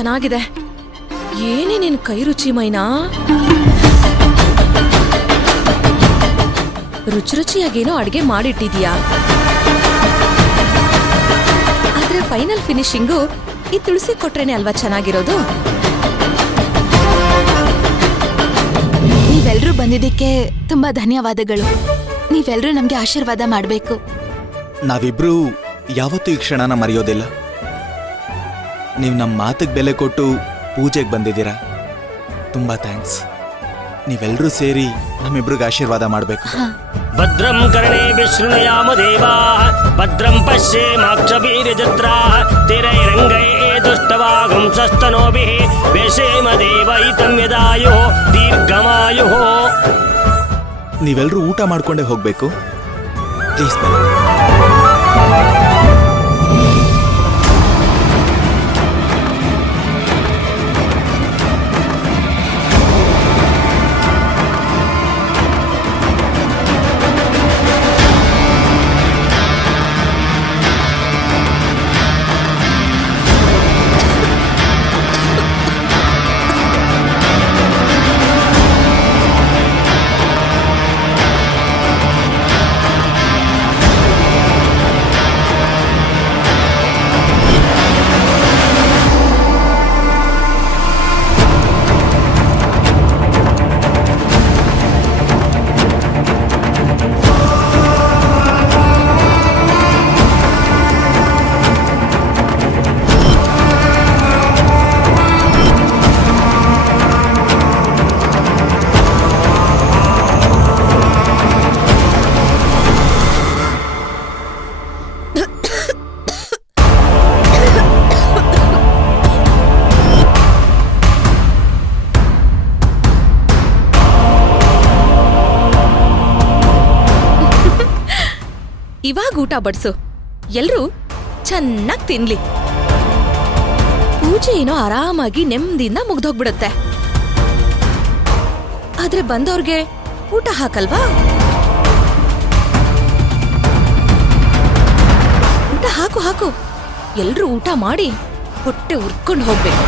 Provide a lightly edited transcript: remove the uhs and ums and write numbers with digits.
ಚೆನ್ನಾಗಿದೆ. ಏನೇ ನಿನ್ ಕೈ ರುಚಿ ಮೈನಾ. ರುಚಿಯಾಗೇನೋ ಅಡ್ಗೆ ಮಾಡಿಟ್ಟಿದ್ಯಾ. ಆದ್ರೆ ಫೈನಲ್ ಫಿನಿಶಿಂಗು ಈ ತುಳಸಿ ಕೊಟ್ರೇನೆ ಅಲ್ವಾ ಚೆನ್ನಾಗಿರೋದು. ನೀವೆಲ್ರೂ ಬಂದಿದ್ದಕ್ಕೆ ತುಂಬಾ ಧನ್ಯವಾದಗಳು. ನೀವೆಲ್ರೂ ನಮ್ಗೆ ಆಶೀರ್ವಾದ ಮಾಡ್ಬೇಕು. ನಾವಿಬ್ರು ಯಾವತ್ತೂ ಈ ಕ್ಷಣನ ಮರೆಯೋದಿಲ್ಲ. ನೀವು ನಮ್ಮ ಮಾತಿಗೆ ಬೆಲೆ ಕೊಟ್ಟು ಪೂಜೆಗೆ ಬಂದಿದ್ದೀರಾ. ತುಂಬಾ ಥ್ಯಾಂಕ್ಸ್. ನೀವೆಲ್ಲರೂ ಸೇರಿ ನಮ್ಮಿಬ್ರಿಗೆ ಆಶೀರ್ವಾದ ಮಾಡಬೇಕು. ಭದ್ರಂ ಕರ್ಣೇ ವಿಶೃಣುಯಾಮ ದೇವಾಃ ಭದ್ರಂ ಪಶ್ಯೇಮಾಕ್ಷಭೀರ್ಯಜತ್ರಾಃ ಸ್ಥಿರೈರಂಗೈ ದುಷ್ಟವಾಗಂ ಸಸ್ತನೋಭಿಃ ವೇಷೇಮ ದೇವೈತಂ ಯದಾಯುಃ ದೀರ್ಘಮಾಯುಃ. ನೀವೆಲ್ಲರೂ ಊಟ ಮಾಡ್ಕೊಂಡೇ ಹೋಗ್ಬೇಕು ಪ್ಲೀಸ್. ಇವಾಗ ಊಟ ಬಡ್ಸು. ಎಲ್ರೂ ಚೆನ್ನಾಗ್ ತಿನ್ಲಿ. ಪೂಜೆ ಏನೋ ಆರಾಮಾಗಿ ನೆಮ್ಮದಿಯಿಂದ ಮುಗ್ದೋಗ್ಬಿಡುತ್ತೆ. ಆದ್ರೆ ಬಂದವ್ರಿಗೆ ಊಟ ಹಾಕಲ್ವಾ? ಊಟ ಹಾಕು. ಎಲ್ರೂ ಊಟ ಮಾಡಿ ಹೊಟ್ಟೆ ಉರ್ಕೊಂಡು ಹೋಗ್ಬೇಕು.